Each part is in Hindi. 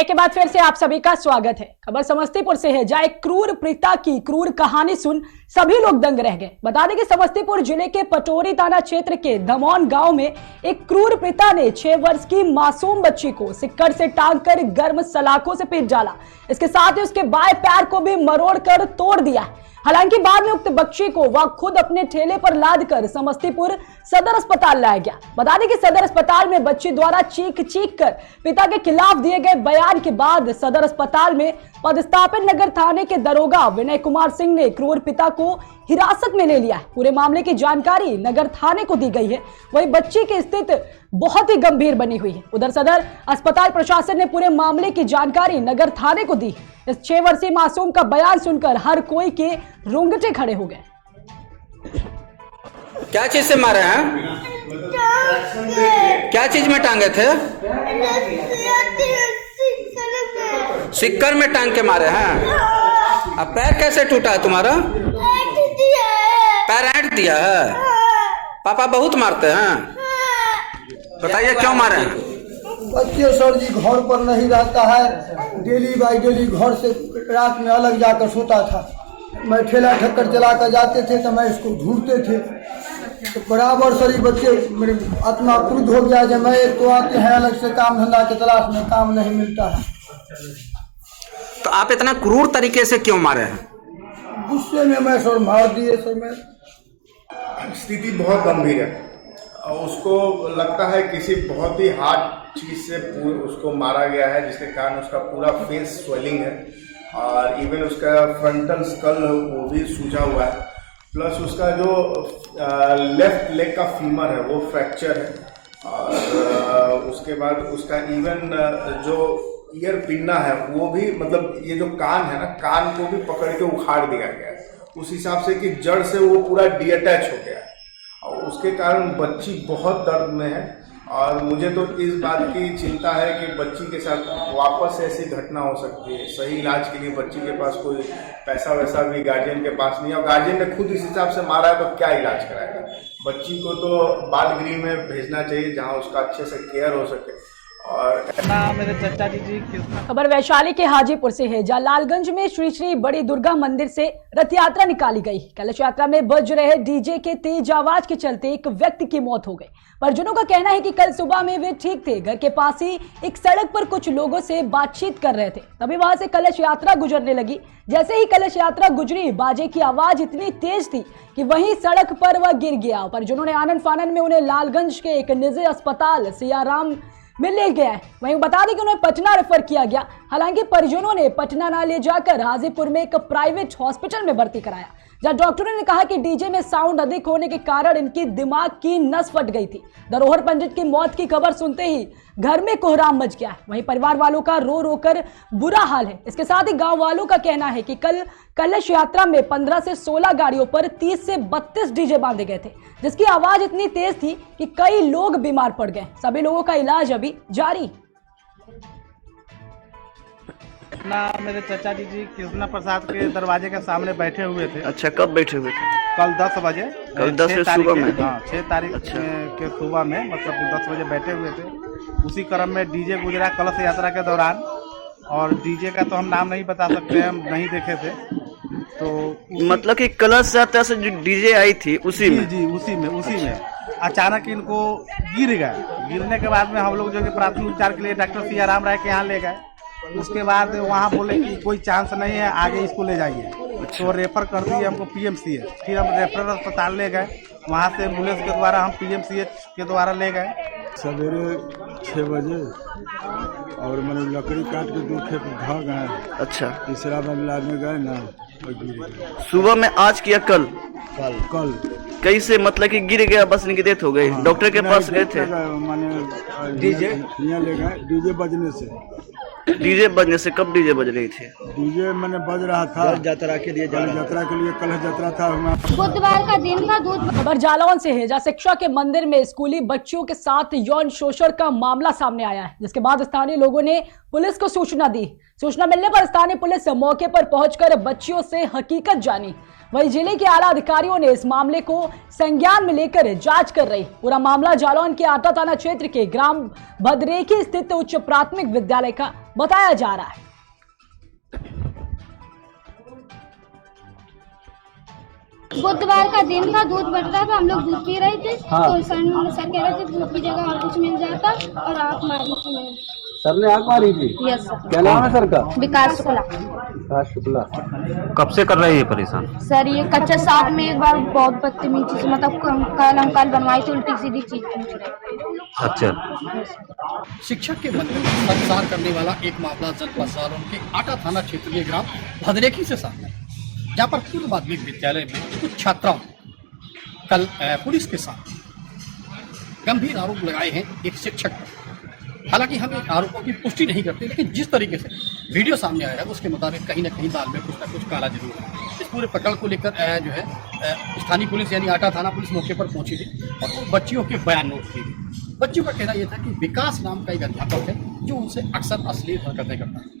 ब्रेक के बाद फिर से आप सभी का स्वागत है। खबर समस्तीपुर से है, जहां एक क्रूर पिता की क्रूर कहानी सुन सभी लोग दंग रह गए। बता दें कि समस्तीपुर जिले के पटोरी थाना क्षेत्र के धमौन गांव में एक क्रूर पिता ने 6 वर्ष की मासूम बच्ची को सिक्कड़ से टांगकर गर्म सलाखों से पीट डाला। इसके साथ ही उसके बाएं पैर को भी मरोड़ कर तोड़ दिया। हालांकि बाद में उक्त बच्ची को वह खुद अपने ठेले पर लाद कर समस्तीपुर सदर अस्पताल लाया गया। बता दें कि सदर अस्पताल में बच्ची द्वारा चीख कर पिता के खिलाफ दिए गए बयान के बाद सदर अस्पताल में पदस्थापित नगर थाने के दरोगा विनय कुमार सिंह ने क्रूर पिता को हिरासत में ले लिया है। पूरे मामले की जानकारी नगर थाने को दी गई है। वहीं बच्ची की स्थिति बहुत ही गंभीर बनी हुई है। उधर सदर अस्पताल प्रशासन ने पूरे मामले की जानकारी नगर थाने को दी। इस 6 वर्षीय मासूम का बयान सुनकर हर कोई के रोंगटे खड़े हो गए। क्या चीज से मारे हैं? क्या चीज में टांगे थे? सिक्कर में टांग के मारे हैं। अब पैर कैसे टूटा है तुम्हारा? पैर ऐंठ दिया है। पापा बहुत मारते हैं, बताइए क्यों मारे हैं? बच्चे सर जी घर पर नहीं रहता है, डेली बाई डेली घर से रात में अलग जाकर सोता था। मैं ठेला ठक्कर चला कर जाते थे तो मैं इसको ढूंढते थे, तो बराबर सर बच्चे मेरे आत्मा क्रुद्ध हो गया। जब मैं तो आते हैं अलग से काम धंधा की तलाश में, काम नहीं मिलता है। तो आप इतना क्रूर तरीके से क्यों मारे हैं? गुस्से में मैं सर मार दिए सर। मैं स्थिति बहुत गंभीर है। उसको लगता है किसी बहुत ही हार्ड चीज से उसको मारा गया है, जिसके कारण उसका पूरा फेस स्वेलिंग है और इवन उसका फ्रंटल स्कल वो भी सूजा हुआ है। प्लस उसका जो लेफ्ट लेग का फीमर है वो फ्रैक्चर है और उसके बाद उसका इवन जो ईयर पिन्ना है वो भी, मतलब ये जो कान है ना, कान को भी पकड़ के उखाड़ दिया गया है उस हिसाब से कि जड़ से वो पूरा डीअटैच हो गया है और उसके कारण बच्ची बहुत दर्द में है। और मुझे तो इस बात की चिंता है कि बच्ची के साथ वापस ऐसी घटना हो सकती है। सही इलाज के लिए बच्ची के पास कोई पैसा वैसा भी गार्जियन के पास नहीं है और गार्जियन ने खुद इस हिसाब से मारा है तो क्या इलाज कराएगा? बच्ची को तो बाल गृह में भेजना चाहिए जहाँ उसका अच्छे से केयर हो सके। और मेरे चाचा जी खबर वैशाली के हाजीपुर से है, जहां लालगंज में श्री श्री बड़ी दुर्गा मंदिर से रथ यात्रा निकाली गई। कलश यात्रा में बज रहे डीजे के तेज आवाज के चलते एक व्यक्ति की मौत हो गई। परिजनों का कहना है कि कल सुबह में वे ठीक थे, घर के पास ही एक सड़क पर कुछ लोगों से बातचीत कर रहे थे, तभी वहां से कलश यात्रा गुजरने लगी। जैसे ही कलश यात्रा गुजरी, बाजे की आवाज इतनी तेज थी कि वहीं सड़क पर वह गिर गया। परिजनों ने आनन फानन में उन्हें लालगंज के एक निजी अस्पताल सियाराम में ले गया है। वहीं बता दें कि उन्हें पटना रेफर किया गया। हालांकि परिजनों ने पटना ना ले जाकर हाजीपुर में एक प्राइवेट हॉस्पिटल में भर्ती कराया, जहां डॉक्टरों ने कहा कि डीजे में साउंड अधिक होने के कारण इनकी दिमाग की नस फट गई थी। धरोहर पंडित की मौत की खबर सुनते ही घर में कोहराम मच गया है। वहीं परिवार वालों का रो रो कर बुरा हाल है। इसके साथ ही गांव वालों का कहना है कि कल कलश यात्रा में 15 से 16 गाड़ियों पर 30 से 32 डीजे बांधे गए थे, जिसकी आवाज इतनी तेज थी कि कई लोग बीमार पड़ गए। सभी लोगों का इलाज अभी जारी। मेरे चाचा जी कृष्णा प्रसाद के दरवाजे के सामने बैठे हुए थे। अच्छा, कब बैठे हुए थे? कल 10 बजे। कल 10 बजे सुबह में? हाँ, 6 तारीख अच्छा। के सुबह में, मतलब 10 बजे बैठे हुए थे। उसी क्रम में डीजे गुजरा कलश यात्रा के दौरान, और डीजे का तो हम नाम नहीं बता सकते, हम नहीं देखे थे। तो मतलब कि कलश यात्रा से जो डीजे आई थी उसी में? जी उसी में अचानक इनको गिर गए। गिरने के बाद में हम लोग जो कि प्राथमिक उपचार के लिए डॉक्टर सियाराम राय के यहाँ ले गए। उसके बाद वहाँ बोले कि कोई चांस नहीं है, आगे इसको ले जाइए। तो रेफर कर दिए हमको PMCH। फिर हम रेफरल अस्पताल ले गए, वहाँ से एम्बुलेंस के द्वारा हम PMCH के द्वारा ले गए। सवेरे 6 बजे और मैंने लकड़ी काट के 2 खेप भाग गए। अच्छा, तीसरा बदला में गए ना और गिर गए। सुबह में आज किया? कल कैसे? मतलब कि गिर गया, बस इनकी डेथ हो गई। हाँ, डॉक्टर के पास गए थे? मैंने डीजे यहाँ ले गए। डीजे बजने से कब डीजे बज रही थी? डीजे मैंने बज रहा था यात्रा के लिए, कलश यात्रा था। बुधवार का दिन था। खबर जालौन से है, जहां शिक्षा के मंदिर में स्कूली बच्चियों के साथ यौन शोषण का मामला सामने आया है, जिसके बाद स्थानीय लोगों ने पुलिस को सूचना दी। सूचना मिलने पर स्थानीय पुलिस मौके पर पहुंचकर बच्चियों से हकीकत जानी। वहीं जिले के आला अधिकारियों ने इस मामले को संज्ञान में लेकर जांच कर रही। पूरा मामला जालौन के आटा थाना क्षेत्र के ग्राम भद्रेखी स्थित उच्च प्राथमिक विद्यालय का बताया जा रहा है। बुधवार का दिन था, दूध बट रहा था, हम लोग दूध पी रहे थे। तो सर कह रहे थे दूध की जगह और कुछ मिल जाता और आँख मारी थी मैंने। सर ने आंख मारी थी? Yes sir. क्या नाम है सर का? विकास शुक्ला। विकास शुक्ला। कब से कर रहे हैं ये परेशान? सर ये कच्चा साग में एक बार बहुत बदतमीजी से, मतलब कल बनवाई थी, उल्टी सीधी चीज पूछ रहे। अच्छा। शिक्षक के मंदिर में संचार करने वाला एक मामला जनपद सारण के आटा थाना क्षेत्र के ग्राम भदरेखी से सामने आया, जहाँ पर पूर्व माध्यमिक विद्यालय में कुछ छात्राओं कल पुलिस के साथ गंभीर आरोप लगाए हैं एक शिक्षक पर। हालांकि हम इन आरोपों की पुष्टि नहीं करते, लेकिन जिस तरीके से वीडियो सामने आया है उसके मुताबिक कहीं ना कहीं दाल में कुछ ना कुछ काला जरूर है। इस पूरे प्रकरण को लेकर जो है स्थानीय पुलिस यानी आटा थाना पुलिस मौके पर पहुंची थी और बच्चियों के बयान नोट किए गए। बच्चियों का कहना यह था कि विकास नाम का एक अध्यापक है जो उनसे अक्सर अश्लील हरकतें करता है।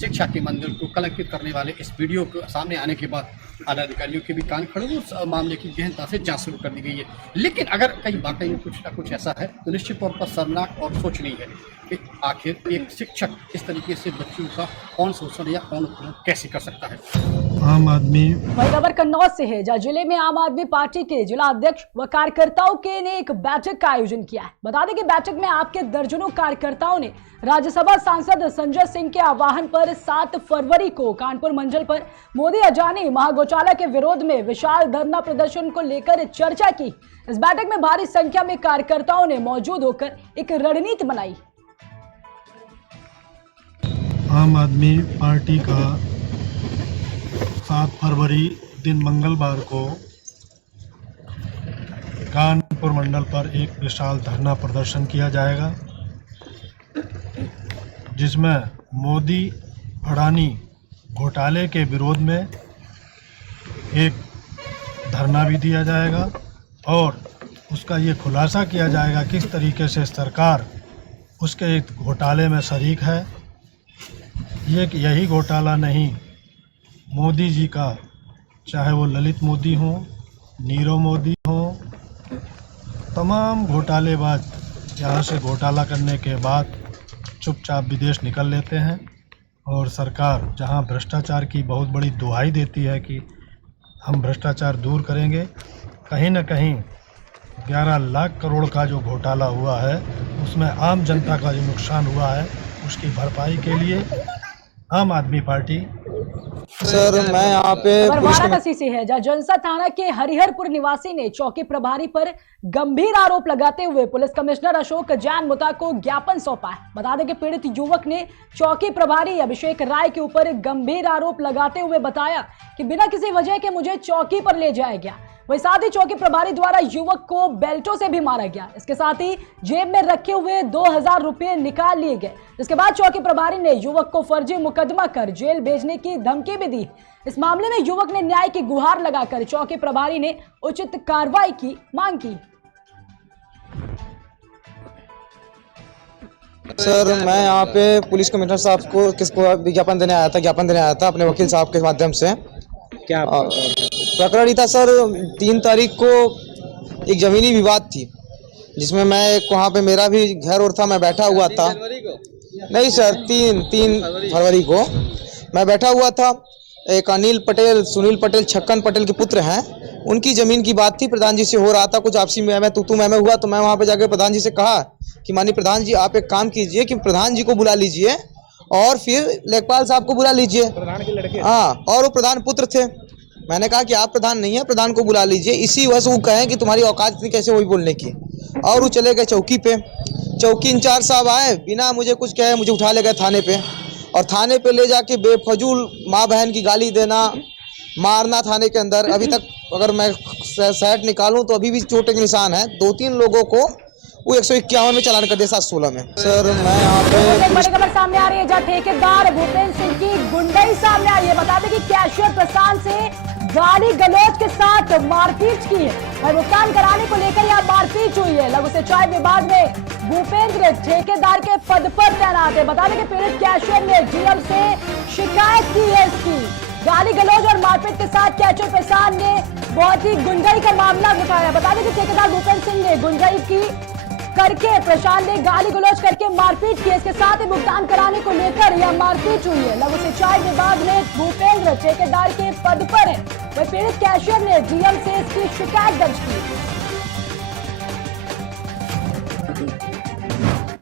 शिक्षा के मंदिर को कलंकित करने वाले इस वीडियो को सामने आने के बाद आला अधिकारियों के भी कान खड़े हुए, उस मामले की गहनता से जांच शुरू कर दी गई है। लेकिन अगर कहीं वाकई में कुछ ना कुछ ऐसा है तो निश्चित तौर पर शर्मनाक और सोचनीय है कि आखिर एक शिक्षक इस तरीके से बच्चों का कौन शोषण या कौन उत्पीड़न कैसे कर सकता है। आम आदमी वही खबर कन्नौज से है, जहाँ जिले में आम आदमी पार्टी के जिला अध्यक्ष व कार्यकर्ताओं के ने एक बैठक का आयोजन किया है। बता दें कि बैठक में आपके दर्जनों कार्यकर्ताओं ने राज्यसभा सांसद संजय सिंह के आह्वान पर 7 फरवरी को कानपुर मंडल पर मोदी अजानी महागोचाला के विरोध में विशाल धरना प्रदर्शन को लेकर चर्चा की। इस बैठक में भारी संख्या में कार्यकर्ताओं ने मौजूद होकर एक रणनीति बनाई। आम आदमी पार्टी का 7 फरवरी दिन मंगलवार को कानपुर मंडल पर एक विशाल धरना प्रदर्शन किया जाएगा, जिसमें मोदी अडानी घोटाले के विरोध में एक धरना भी दिया जाएगा और उसका ये खुलासा किया जाएगा किस तरीके से सरकार उसके घोटाले में शरीक है। यही घोटाला नहीं, मोदी जी का, चाहे वो ललित मोदी हो, नीरव मोदी हो, तमाम घोटालेबाज यहाँ से घोटाला करने के बाद चुपचाप विदेश निकल लेते हैं और सरकार जहाँ भ्रष्टाचार की बहुत बड़ी दुहाई देती है कि हम भ्रष्टाचार दूर करेंगे, कहीं न कहीं 11 लाख करोड़ का जो घोटाला हुआ है उसमें आम जनता का जो नुकसान हुआ है उसकी भरपाई के लिए आम आदमी पार्टी। सर मैं यहाँ पे वाराणसी से है, जहाँ जलसा थाना के हरिहरपुर निवासी ने चौकी प्रभारी पर गंभीर आरोप लगाते हुए पुलिस कमिश्नर अशोक जैन मुता को ज्ञापन सौंपा है। बता दें कि पीड़ित युवक ने चौकी प्रभारी अभिषेक राय के ऊपर गंभीर आरोप लगाते हुए बताया कि बिना किसी वजह के मुझे चौकी पर ले जाया गया। वहीं साथ ही चौकी प्रभारी द्वारा युवक को बेल्टों से भी मारा गया। इसके साथ ही जेब में रखे हुए 2000 रुपये निकाल लिए गए। इसके बाद चौकी प्रभारी ने युवक को फर्जी मुकदमा कर जेल भेजने की धमकी भी दी। इस मामले में युवक ने न्याय की गुहार लगाकर चौकी प्रभारी ने उचित कार्रवाई की मांग की। सर मैं यहाँ पे पुलिस कमिश्नर साहब को किसको ज्ञापन देने आया था अपने वकील साहब के माध्यम से। क्या प्रकरण ही था सर, 3 तारीख को एक जमीनी विवाद थी जिसमें मैं वहाँ पे मेरा भी घर और था, मैं बैठा हुआ था। नहीं सर, 3 फरवरी को मैं बैठा हुआ था। एक अनिल पटेल, सुनील पटेल, छक्कन पटेल के पुत्र हैं, उनकी ज़मीन की बात थी, प्रधान जी से हो रहा था कुछ आपसी में तू मैं हुआ। तो मैं वहाँ पे जाकर प्रधान जी से कहा कि माननीय प्रधान जी आप एक काम कीजिए कि प्रधान जी को बुला लीजिए और फिर लेखपाल साहब को बुला लीजिए। हाँ, और वो प्रधान पुत्र थे। मैंने कहा कि आप प्रधान नहीं है, प्रधान को बुला लीजिए। इसी वजह से वो कहें कि तुम्हारी औकात इतनी कैसे हुई बोलने की। और वो चले गए चौकी पे। चौकी इंचार्ज साहब आए, बिना मुझे कुछ कहे मुझे उठा ले गए थाने पे। और थाने पे ले जाके बेफजूल माँ बहन की गाली देना, मारना थाने के अंदर। अभी तक अगर मैं सेट निकालूं तो अभी भी चोट के निशान है। 2-3 लोगों को वो 151 में चालान कर दिया 716 में। सर मैं यहाँ पे बड़ी खबर सामने आ रही है, जहाँ ठेकेदार भूपेंद्र सिंह की गुंडई सामने आई है। बता दें कि कैशियर प्रशांत से गाली गलौज के साथ मारपीट की है और भुगतान कराने को लेकर यह मारपीट हुई है। लघु सिंचाई विभाग में भूपेंद्र ठेकेदार के पद पर तैनात है। बता दें कि पीड़ित कैशियर ने डीएम से शिकायत की है। इसकी गाली गलौज और मारपीट के साथ कैशियर प्रशांत ने बहुत ही गुंडई का मामला बताया। बता दें कि ठेकेदार भूपेंद्र सिंह ने गुंडई की करके प्रशांत ने गाली गलौज करके मारपीट की। इसके साथ ही भुगतान कराने को लेकर यह मारपीट हुई है। लघु सिंचाई विभाग में भूपेंद्र ठेकेदार के पद पर है। वह पीड़ित कैशियर ने डीएम से इसकी शिकायत दर्ज की।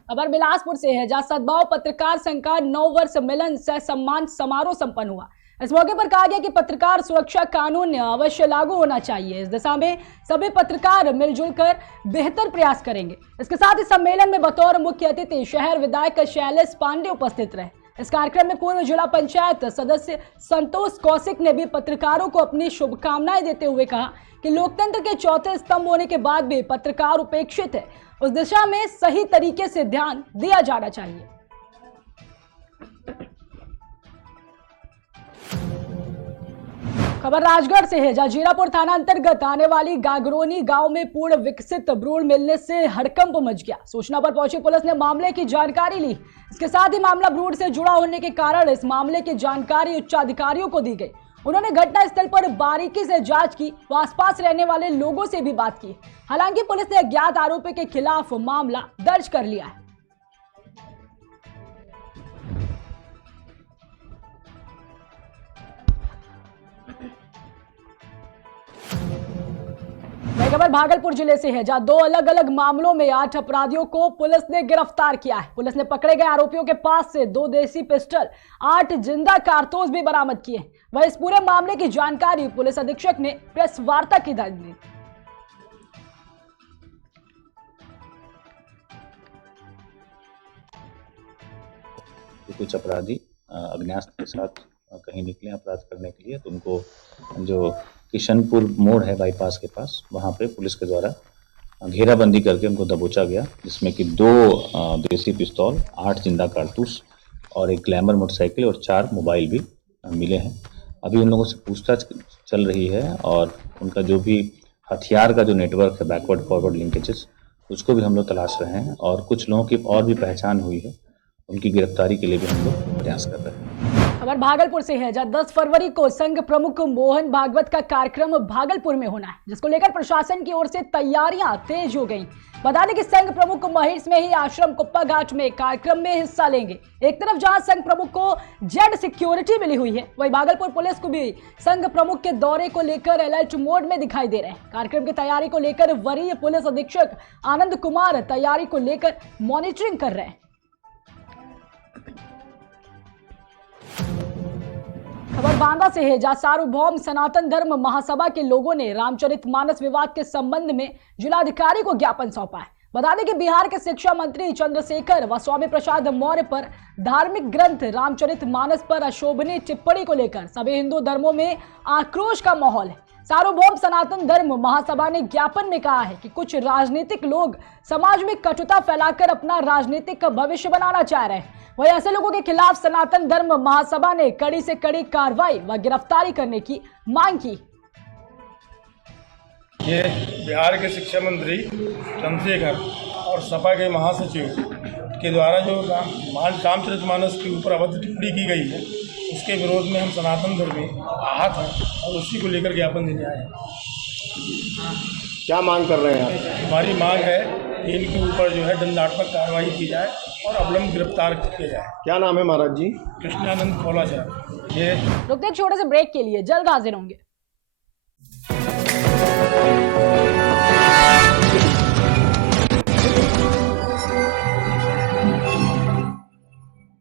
खबर बिलासपुर से है, जहां सद्भाव पत्रकार संघ का 9 वर्ष मिलन सह सम्मान समारोह संपन्न हुआ। इस मौके पर कहा गया कि पत्रकार सुरक्षा कानून अवश्य लागू होना चाहिए। इस दिशा में सभी पत्रकार मिलजुल कर बेहतर प्रयास करेंगे। इसके साथ ही सम्मेलन में बतौर मुख्य अतिथि शहर विधायक शैलेश पांडे उपस्थित रहे। इस कार्यक्रम में पूर्व जिला पंचायत सदस्य संतोष कौशिक ने भी पत्रकारों को अपनी शुभकामनाएं देते हुए कहा कि लोकतंत्र के चौथे स्तंभ होने के बाद भी पत्रकार उपेक्षित है। उस दिशा में सही तरीके से ध्यान दिया जाना चाहिए। खबर राजगढ़ से है, जहां जीरापुर थाना अंतर्गत आने वाली गागरोनी गांव में पूर्ण विकसित भ्रूण मिलने से हड़कंप मच गया। सूचना पर पहुंची पुलिस ने मामले की जानकारी ली। इसके साथ ही मामला भ्रूण से जुड़ा होने के कारण इस मामले की जानकारी उच्चाधिकारियों को दी गई। उन्होंने घटना स्थल पर बारीकी से जांच की व आसपास रहने वाले लोगों से भी बात की। हालांकि पुलिस ने अज्ञात आरोपी के खिलाफ मामला दर्ज कर लिया है। खबर भागलपुर जिले से है, जहां 2 अलग अलग मामलों में 8 अपराधियों को पुलिस ने गिरफ्तार किया है। पुलिस ने पकड़े गए आरोपियों के पास से 2 देसी पिस्टल, 8 जिंदा कारतूस भी बरामद किए। वह इस पूरे मामले की जानकारी पुलिस अधीक्षक ने प्रेस वार्ता की दी। कुछ अपराधी अज्ञात के साथ कहीं निकले अपराध करने के लिए, तो उनको जो किशनपुर मोड़ है बाईपास के पास, वहाँ पे पुलिस के द्वारा घेराबंदी करके उनको दबोचा गया, जिसमें कि 2 देसी पिस्तौल, 8 जिंदा कारतूस और एक ग्लैमर मोटरसाइकिल और 4 मोबाइल भी मिले हैं। अभी उन लोगों से पूछताछ चल रही है और उनका जो भी हथियार का जो नेटवर्क है, बैकवर्ड फॉरवर्ड लिंकेजेस, उसको भी हम लोग तलाश रहे हैं और कुछ लोगों की और भी पहचान हुई है। उनकी गिरफ्तारी के लिए भी हम लोग प्रयास कर रहे हैं। खबर भागलपुर से है, जहां 10 फरवरी को संघ प्रमुख मोहन भागवत का कार्यक्रम भागलपुर में होना है, जिसको लेकर प्रशासन की ओर से तैयारियां तेज हो गई। बता दें कि संघ प्रमुख महेश में ही आश्रम कुप्पा घाट में कार्यक्रम में हिस्सा लेंगे। एक तरफ जहां संघ प्रमुख को जेड सिक्योरिटी मिली हुई है, वहीं भागलपुर पुलिस को भी संघ प्रमुख के दौरे को लेकर अलर्ट मोड में दिखाई दे रहे हैं। कार्यक्रम की तैयारी को लेकर वरीय पुलिस अधीक्षक आनंद कुमार तैयारी को लेकर मॉनिटरिंग कर रहे हैं। खबर बांदा से है, जहां सार्वभौम सनातन धर्म महासभा के लोगों ने रामचरितमानस विवाद के संबंध में जिलाधिकारी को ज्ञापन सौंपा है। बता दें कि बिहार के शिक्षा मंत्री चंद्रशेखर व स्वामी प्रसाद मौर्य पर धार्मिक ग्रंथ रामचरितमानस पर अशोभनीय टिप्पणी को लेकर सभी हिंदू धर्मों में आक्रोश का माहौल है। सार्वभौम सनातन धर्म महासभा ने ज्ञापन में कहा है कि कुछ राजनीतिक लोग समाज में कटुता फैलाकर अपना राजनीतिक भविष्य बनाना चाह रहे हैं। वहीं ऐसे लोगों के खिलाफ सनातन धर्म महासभा ने कड़ी से कड़ी कार्रवाई व गिरफ्तारी करने की मांग की। ये बिहार के शिक्षा मंत्री चंद्रशेखर और सपा के महासचिव के द्वारा जो रामचरितमानस के ऊपर अभद्र टिप्पणी की गई है, उसके विरोध में हम सनातन धर्मी आहत हैं और उसी को लेकर ज्ञापन देने आए हैं। क्या मांग कर रहे हैं आप? हमारी मांग है कि इनके ऊपर जो है दंडात्मक कार्रवाई की जाए और अवलंब गिरफ्तार किया जाए। क्या नाम है महाराज जी? कृष्णानंद खोलाचार। ये रुकते एक छोटे से ब्रेक के लिए, जल्द हाजिर होंगे।